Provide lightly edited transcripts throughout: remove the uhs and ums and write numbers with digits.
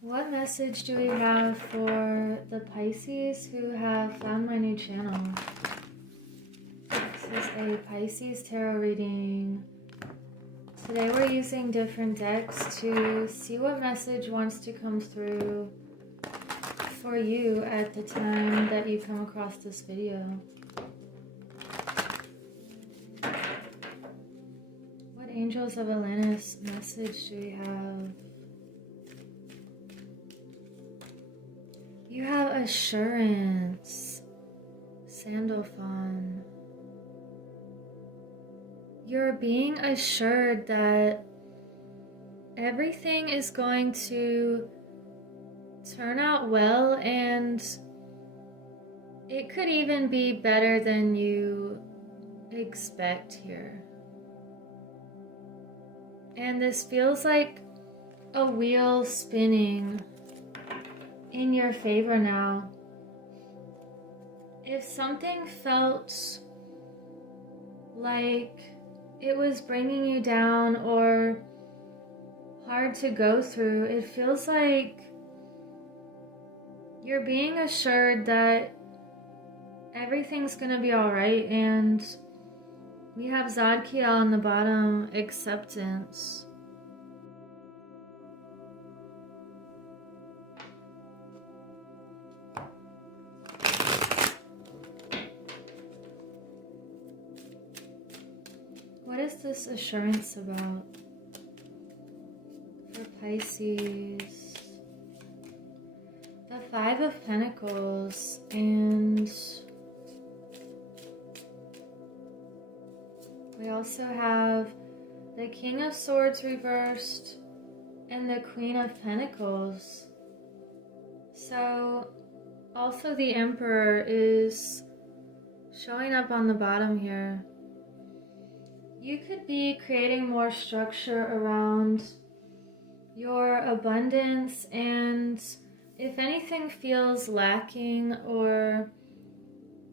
What message do we have for the Pisces who have found my new channel? This is a Pisces tarot reading. Today we're using different decks to see what message wants to come through for you at the time that you come across this video. What Angels of Atlantis message do we have? You have assurance, Sandalphon. You're being assured that everything is going to turn out well, and it could even be better than you expect here. And this feels like a wheel spinning in your favor now. If something felt like it was bringing you down or hard to go through, it feels like you're being assured that everything's gonna be all right. And we have Zadkiel on the bottom, acceptance. What is this assurance about for Pisces? The Five of Pentacles, and we also have the King of Swords reversed and the Queen of Pentacles. So also the Emperor is showing up on the bottom here. You could be creating more structure around your abundance, and if anything feels lacking or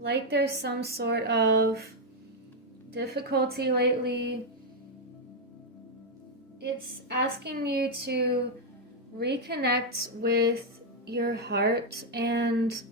like there's some sort of difficulty lately, it's asking you to reconnect with your heart and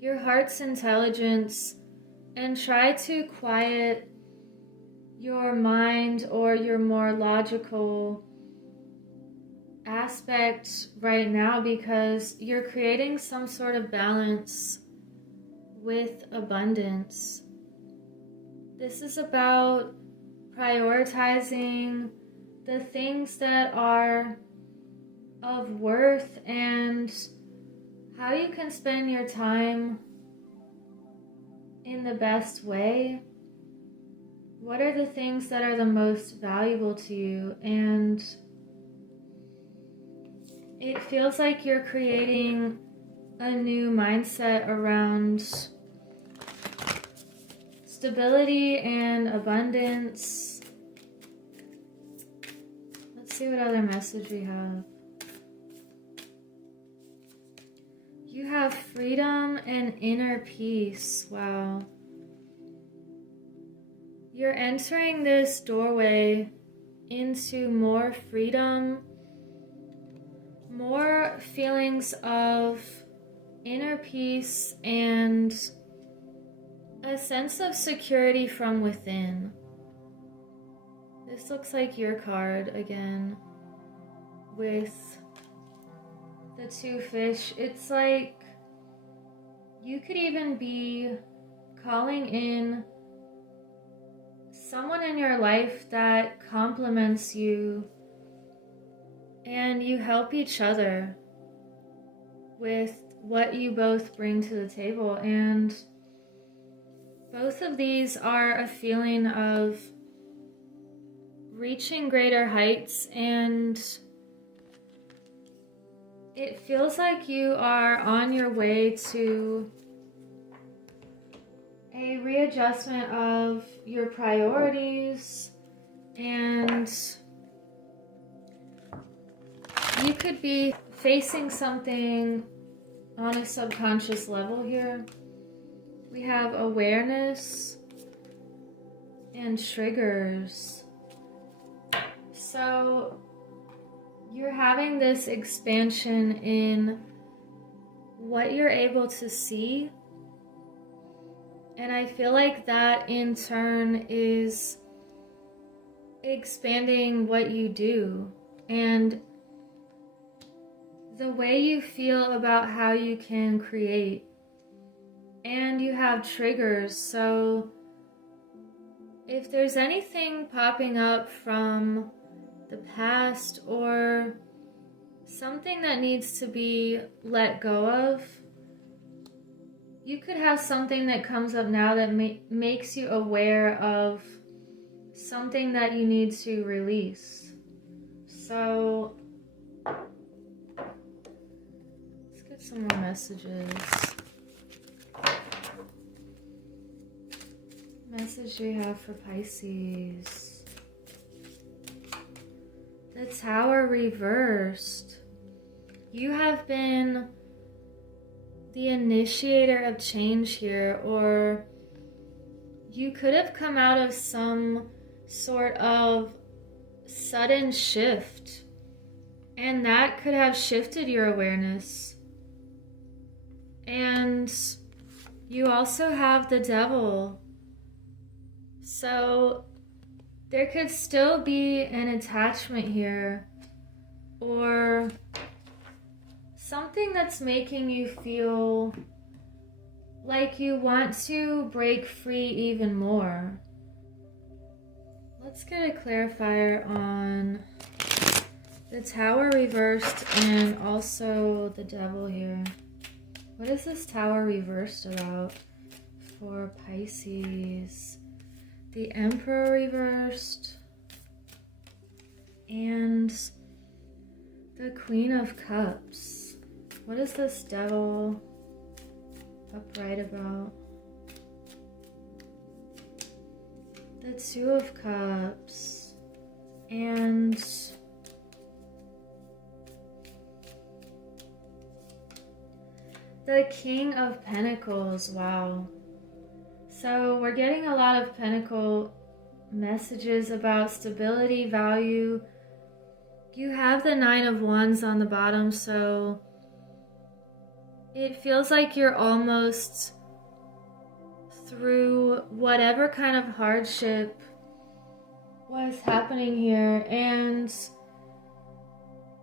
your heart's intelligence and try to quiet your mind or your more logical aspect right now, because you're creating some sort of balance with abundance. This is about prioritizing the things that are of worth and how you can spend your time in the best way. What are the things that are the most valuable to you? And it feels like you're creating a new mindset around stability and abundance. Let's see what other message we have. You have freedom and inner peace. Wow. You're entering this doorway into more freedom, more feelings of inner peace, and a sense of security from within. This looks like your card again with the two fish. It's like you could even be calling in someone in your life that complements you, and you help each other with what you both bring to the table. And both of these are a feeling of reaching greater heights, and it feels like you are on your way to a readjustment of your priorities, and you could be facing something on a subconscious level here. We have awareness and triggers. So you're having this expansion in what you're able to see. And I feel like that in turn is expanding what you do and the way you feel about how you can create. And you have triggers, so if there's anything popping up from the past or something that needs to be let go of, you could have something that comes up now that makes you aware of something that you need to release. So let's get some more messages. Message you have for Pisces. The Tower reversed. You have been the initiator of change here, or you could have come out of some sort of sudden shift, and that could have shifted your awareness. And you also have the Devil. So there could still be an attachment here, or something that's making you feel like you want to break free even more. Let's get a clarifier on the Tower reversed and also the Devil here. What is this Tower reversed about for Pisces? The Emperor reversed and the Queen of Cups. What is this Devil upright about? The Two of Cups and the King of Pentacles. Wow. So we're getting a lot of Pentacle messages about stability, value. You have the Nine of Wands on the bottom, so it feels like you're almost through whatever kind of hardship was happening here. And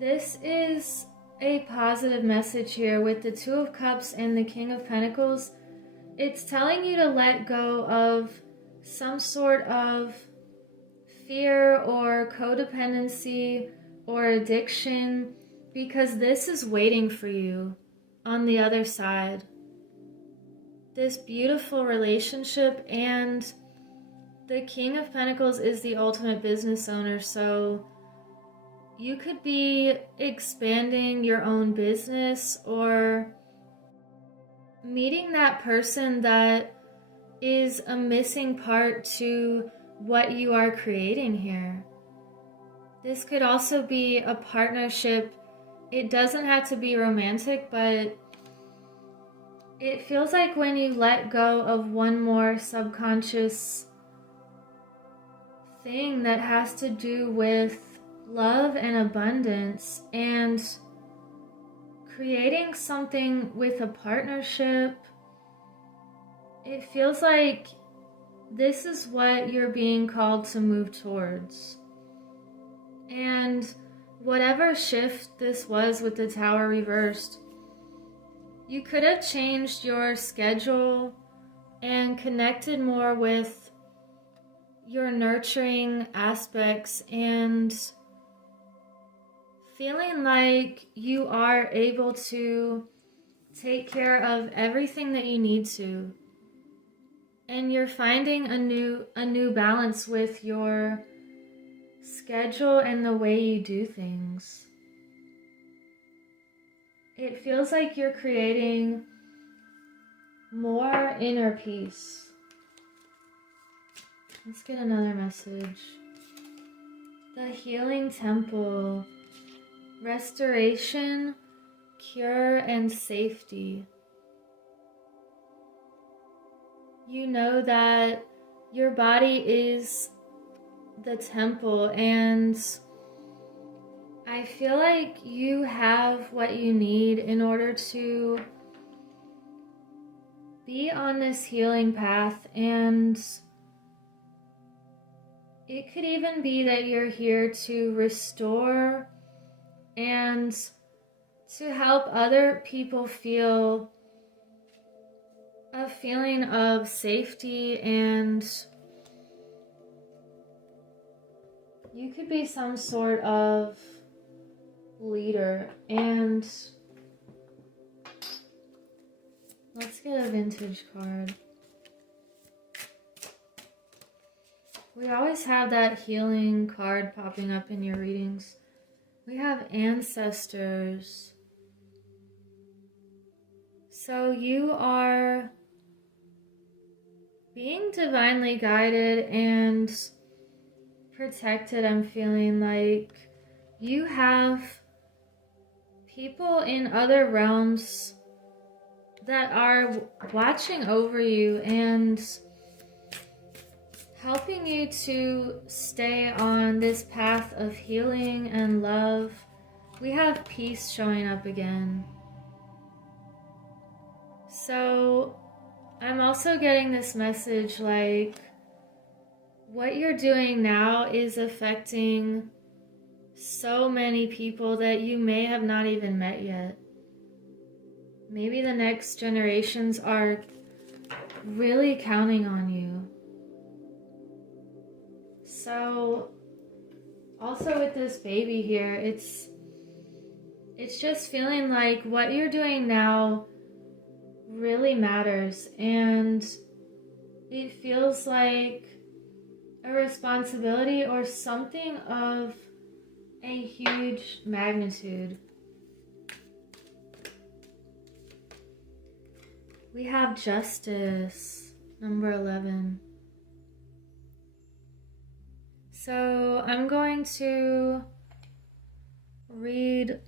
this is a positive message here with the Two of Cups and the King of Pentacles. It's telling you to let go of some sort of fear or codependency or addiction, because this is waiting for you on the other side. This beautiful relationship, and the King of Pentacles is the ultimate business owner, so you could be expanding your own business or meeting that person that is a missing part to what you are creating here. This could also be a partnership. It doesn't have to be romantic, but it feels like when you let go of one more subconscious thing that has to do with love and abundance and creating something with a partnership, it feels like this is what you're being called to move towards. And whatever shift this was with the Tower reversed, you could have changed your schedule and connected more with your nurturing aspects and feeling like you are able to take care of everything that you need to. And you're finding a new balance with your schedule and the way you do things. It feels like you're creating more inner peace. Let's get another message. The Healing Temple. Restoration, cure, and safety. You know that your body is the temple, and I I feel like you have what you need in order to be on this healing path, and it could even be that you're here to restore and to help other people feel a feeling of safety, and you could be some sort of leader. And let's get a vintage card. We always have that healing card popping up in your readings. We have ancestors. So you are being divinely guided and protected. I'm feeling like you have people in other realms that are watching over you and helping you to stay on this path of healing and love. We have peace showing up again. So I'm also getting this message like what you're doing now is affecting so many people that you may have not even met yet. Maybe the next generations are really counting on you. So also with this baby here, it's just feeling like what you're doing now really matters, and it feels like a responsibility or something of a huge magnitude. We have justice, number 11. So I'm going to read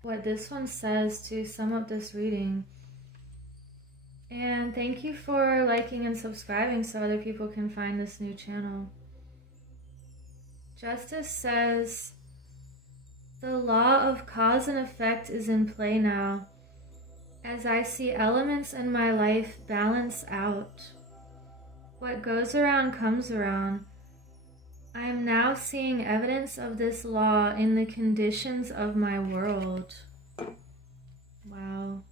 what this one says to sum up this reading. And thank you for liking and subscribing so other people can find this new channel. Justice says, the law of cause and effect is in play now, as I see elements in my life balance out. What goes around comes around. I am now seeing evidence of this law in the conditions of my world. Wow.